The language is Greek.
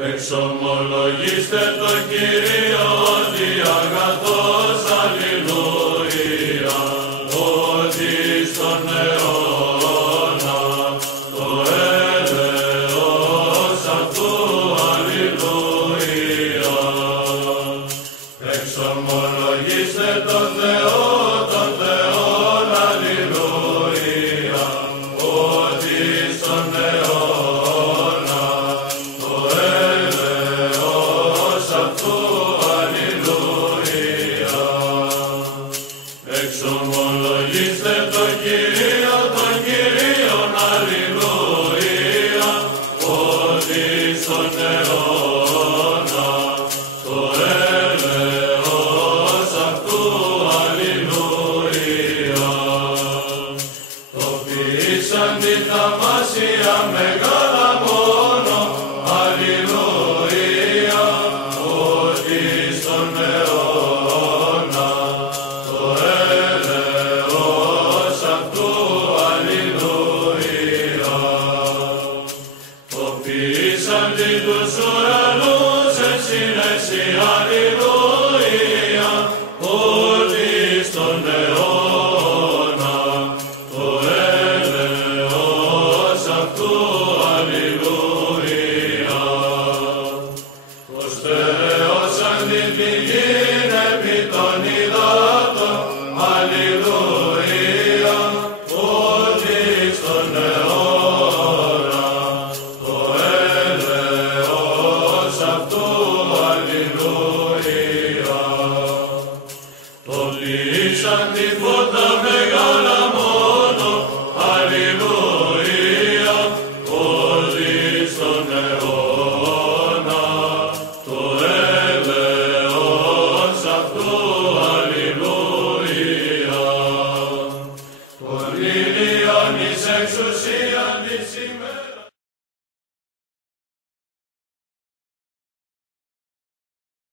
Εξομολογήστε το Κύριο ότι αγαθός, αλληλούια, ότι στον αιώνα το έλεος αυτού, αλληλούια. Εξομολογήστε τον Θεό, αλληλούια, ότι στον αιώνα το έλεος αυτού, αλληλούια. Εξομολογήστε τον Κύριον, αλληλούια, ότι στον αιώνα το έλεος αυτού, αλληλούια. Το ποιήσαν τη θαυμάσια μεγάλα μόνο, αλληλούια, ότι στον αιώνα το έλεος αυτού, αλληλούια. Το ποιήσαν τη τους ουρανούς εν συνέση, αλληλούια, ότι στον αιώνα το έλεος αυτού, αλληλούια. Το στερεώσαν την πηγήν επί των υδάτων, αλληλούια, ότι στον αιώνα το έλεος αυτού, αλληλούια. Το πλήσαν τη φώτα μεγάλα μόνο, αλληλούια, ότι στον αιώνα το έλεος αυτού, αλληλούια. Τον ήλιον εις εξουσία